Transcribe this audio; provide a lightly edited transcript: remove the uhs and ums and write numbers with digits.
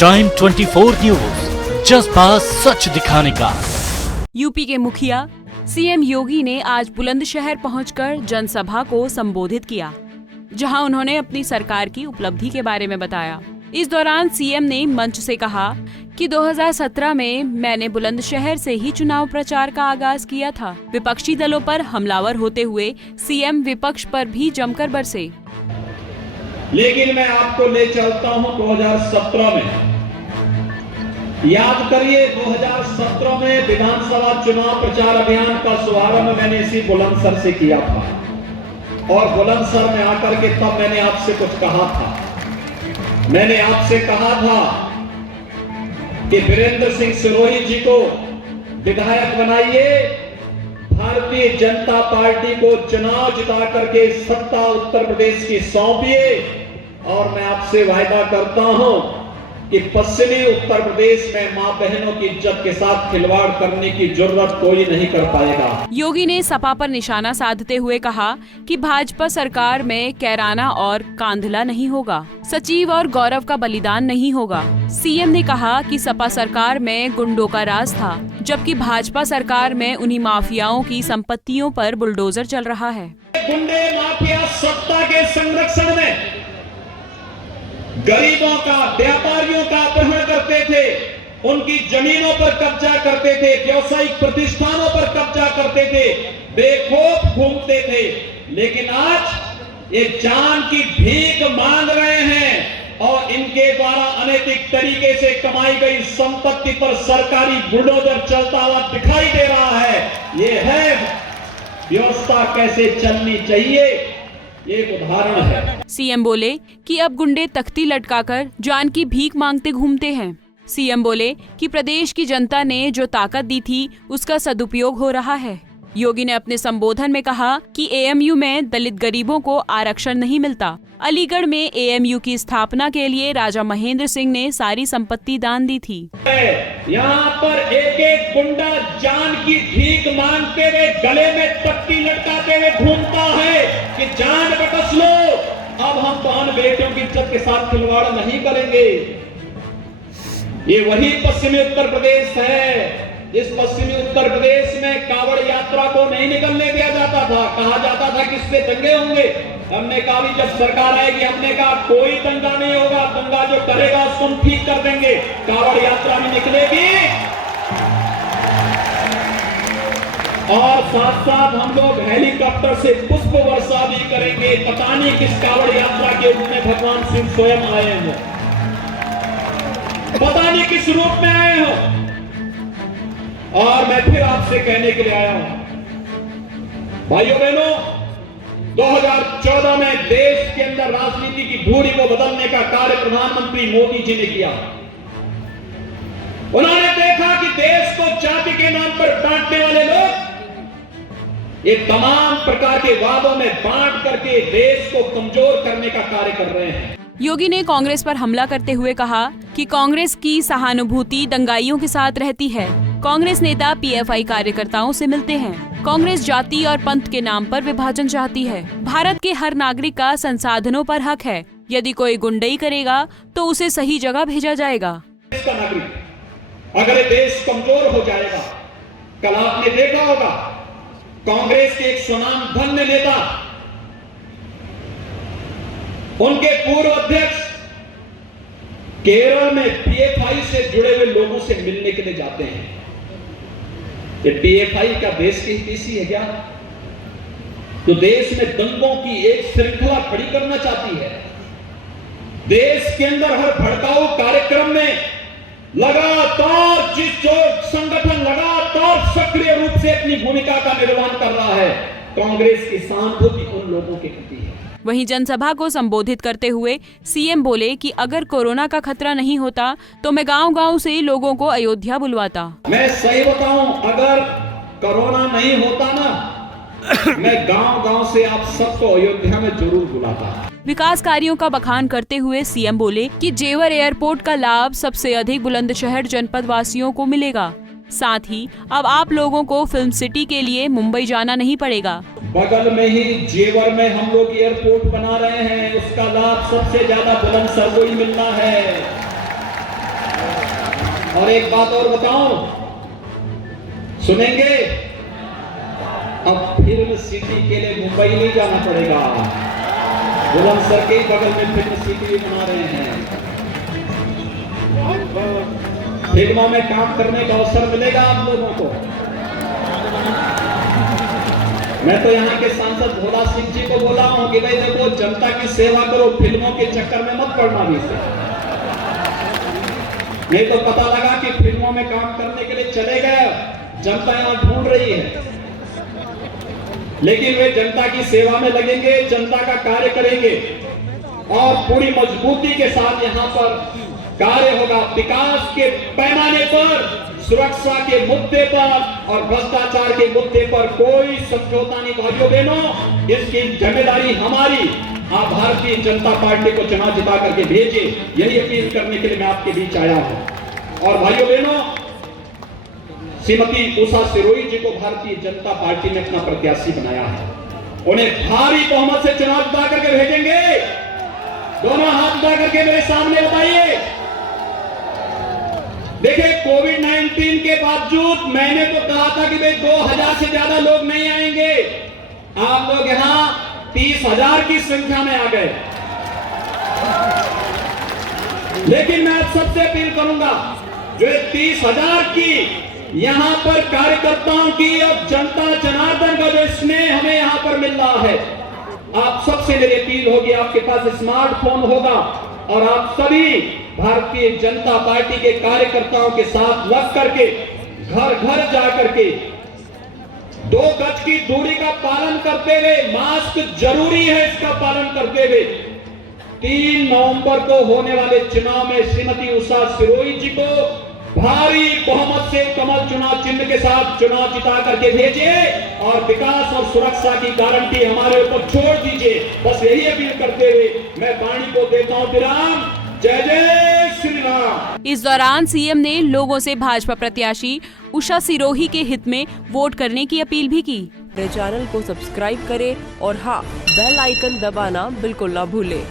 Time 24 news, जज्बा सच दिखाने का। यूपी के मुखिया सीएम योगी ने आज बुलंदशहर पहुंचकर जनसभा को संबोधित किया, जहां उन्होंने अपनी सरकार की उपलब्धि के बारे में बताया। इस दौरान सीएम ने मंच से कहा कि 2017 में मैंने बुलंदशहर से ही चुनाव प्रचार का आगाज किया था। विपक्षी दलों पर हमलावर होते हुए सीएम विपक्ष पर भी जमकर बरसे। लेकिन मैं आपको ले चलता हूं 2017 में। याद करिए 2017 में विधानसभा चुनाव प्रचार अभियान का शुभारंभ मैंने इसी बुलंदशहर से किया था और बुलंदशहर में आकर के तब मैंने आपसे कुछ कहा था। मैंने आपसे कहा था कि वीरेंद्र सिंह सिरोही जी को विधायक बनाइए, भारतीय जनता पार्टी को चुनाव जिता करके सत्ता उत्तर प्रदेश की सौंपिए और मैं आपसे वायदा करता हूं कि पश्चिमी उत्तर प्रदेश में मां बहनों की इज्जत के साथ खिलवाड़ करने की जरूरत कोई नहीं कर पाएगा। योगी ने सपा पर निशाना साधते हुए कहा कि भाजपा सरकार में कैराना और कांधला नहीं होगा, सचिव और गौरव का बलिदान नहीं होगा। सीएम ने कहा कि सपा सरकार में गुंडों का राज था, जबकि भाजपा सरकार में उन्हीं माफियाओं की संपत्तियों पर बुलडोजर चल रहा है। गुंडे माफिया सत्ता के संरक्षण में गरीबों का, व्यापारियों का अपहरण करते थे, उनकी जमीनों पर कब्जा करते थे, व्यावसायिक प्रतिष्ठानों पर कब्जा करते थे, बेखौफ घूमते थे। लेकिन आज ये जान की भीख मांग रहे हैं और इनके द्वारा अनैतिक तरीके से कमाई गई संपत्ति पर सरकारी बुलडोजर चलता हुआ दिखाई दे रहा है। ये है व्यवस्था कैसे चलनी चाहिए, एक उदाहरण है। सीएम बोले कि अब गुंडे तख्ती लटकाकर जान की भीख मांगते घूमते हैं। सीएम बोले कि प्रदेश की जनता ने जो ताकत दी थी उसका सदुपयोग हो रहा है। योगी ने अपने संबोधन में कहा कि एएमयू में दलित गरीबों को आरक्षण नहीं मिलता। अलीगढ़ में एएमयू की स्थापना के लिए राजा महेंद्र सिंह ने सारी संपत्ति दान दी थी। यहाँ पर एक एक गुंडा जान की भीख मांगते हुए गले में तख्ती लटकाते हुए घूमता है कि जान बकस लो, अब हम बहन बेटियों की इज्जत के साथ खिलवाड़ नहीं करेंगे। ये वही पश्चिमी उत्तर प्रदेश है। इस पश्चिमी उत्तर प्रदेश में कांवड़ यात्रा को नहीं निकलने दिया जाता था, कहा जाता था कि इससे दंगे होंगे। हमने कहा भी जब सरकार आएगी, हमने कहा कोई दंगा नहीं होगा, दंगा जो करेगा उसको हम ठीक कर देंगे। कांवड़ यात्रा में निकलेगी और साथ साथ हम लोग हेलीकॉप्टर से पुष्प वर्षा भी करेंगे। पता नहीं किस कांवड़ यात्रा के रूप में भगवान शिव स्वयं आए हो, पता नहीं किस रूप में आए हो। और मैं फिर आपसे कहने के लिए आया हूं, भाइयों बहनों, 2014 में देश के अंदर राजनीति की धूरी को बदलने का कार्य प्रधानमंत्री मोदी जी ने किया। उन्होंने देखा कि देश को जाति के नाम पर बांटने वाले लोग ये तमाम प्रकार के वादों में बांट करके देश को कमजोर करने का कार्य कर रहे हैं। योगी ने कांग्रेस पर हमला करते हुए कहा कि कांग्रेस की सहानुभूति दंगाइयों के साथ रहती है। कांग्रेस नेता पीएफआई कार्यकर्ताओं से मिलते हैं। कांग्रेस जाति और पंथ के नाम पर विभाजन चाहती है। भारत के हर नागरिक का संसाधनों पर हक है। यदि कोई गुंडई करेगा तो उसे सही जगह भेजा जाएगा। देश का नागरिक अगर देश कमजोर हो जाएगा, कल आपने देखा होगा कांग्रेस के एक स्वनाम धन्य नेता, उनके पूर्व अध्यक्ष केरल में पीएफआई से जुड़े हुए लोगों से मिलने के लिए जाते हैं। ये पीएफआई का देश की हिस्सी है क्या? तो देश में दंगों की एक श्रृंखला खड़ी करना चाहती है। देश के अंदर हर भड़काऊ कार्यक्रम में लगातार जो संगठन लगातार सक्रिय रूप से अपनी भूमिका का निर्वहन कर रहा है, कांग्रेस की सहानुभूति उन लोगों के प्रति है। वहीं जनसभा को संबोधित करते हुए सीएम बोले कि अगर कोरोना का खतरा नहीं होता तो मैं गांव-गांव से लोगों को अयोध्या बुलवाता। मैं सही बताऊं, अगर कोरोना नहीं होता ना, मैं गांव-गांव से आप सबको अयोध्या में जरूर बुलाता। विकास कार्यों का बखान करते हुए सीएम बोले कि जेवर एयरपोर्ट का लाभ सबसे अधिक बुलंदशहर जनपद वासियों को मिलेगा। साथ ही अब आप लोगों को फिल्म सिटी के लिए मुंबई जाना नहीं पड़ेगा। बगल में ही जेवर में हम लोग एयरपोर्ट बना रहे हैं, उसका लाभ सबसे ज्यादा बुलंदशहर को ही मिलना है। और एक बात और बताऊं, सुनेंगे? अब फिल्म सिटी के लिए मुंबई नहीं जाना पड़ेगा, बुलंदशहर के बगल में फिल्म सिटी बना रहे हैं। फिल्मों में काम करने का अवसर मिलेगा आप लोगों को। मैं तो यहाँ के सांसद भोला सिंह जी को बोला हूं कि भाई देखो, जनता की सेवा करो, फिल्मों के चक्कर में मत पड़ना भी से। नहीं तो पता लगा कि फिल्मों में काम करने के लिए चले गए, जनता यहाँ ढूंढ रही है, लेकिन वे जनता की सेवा में लगेंगे, जनता का कार्य करेंगे और पूरी मजबूती के साथ यहाँ पर कार्य होगा। विकास के पैमाने पर, सुरक्षा के मुद्दे पर और भ्रष्टाचार के मुद्दे पर कोई समझौता नहीं। भाइयों बहनों, इसकी जिम्मेदारी हमारी। आप भारतीय जनता पार्टी को चुनाव जिता करके भेजिए, यही अपील करने के लिए मैं आपके बीच आया हूं। और भाइयों बहनों, श्रीमती उषा सिरोही जी को भारतीय जनता पार्टी ने अपना प्रत्याशी बनाया है। उन्हें भारी बहुमत से चुनाव जिता करके भेजेंगे। दोनों हाथ उठा करके मेरे सामने बताइए। देखिए, कोविड-19 के बावजूद मैंने तो कहा था कि भाई 2000 से ज्यादा लोग नहीं आएंगे। आप लोग यहां 30,000 की संख्या में आ गए। लेकिन मैं आप सबसे अपील करूंगा, जो 30,000 की यहां पर कार्यकर्ताओं की और जनता जनार्दन का जो स्नेह हमें यहां पर मिल रहा है, आप सबसे मेरी अपील होगी, आपके पास स्मार्टफोन होगा और आप सभी भारतीय जनता पार्टी के कार्यकर्ताओं के साथ लग करके घर घर जा करके 2 गज की दूरी का पालन करते हुए, मास्क जरूरी है इसका पालन करते हुए, 3 नवंबर को होने वाले चुनाव में श्रीमती उषा सिरोही जी को भारी बहुमत से कमल चुनाव चिन्ह के साथ चुनाव जिता करके भेजिए और विकास और सुरक्षा की गारंटी हमारे ऊपर छोड़ दीजिए। बस यही अपील करते हुए मैं वाणी को देता हूं विराम। जय जय श्री राम। इस दौरान सीएम ने लोगों से भाजपा प्रत्याशी उषा सिरोही के हित में वोट करने की अपील भी की। चैनल को सब्सक्राइब करें और हाँ, बेल आइकन दबाना बिल्कुल ना भूलें।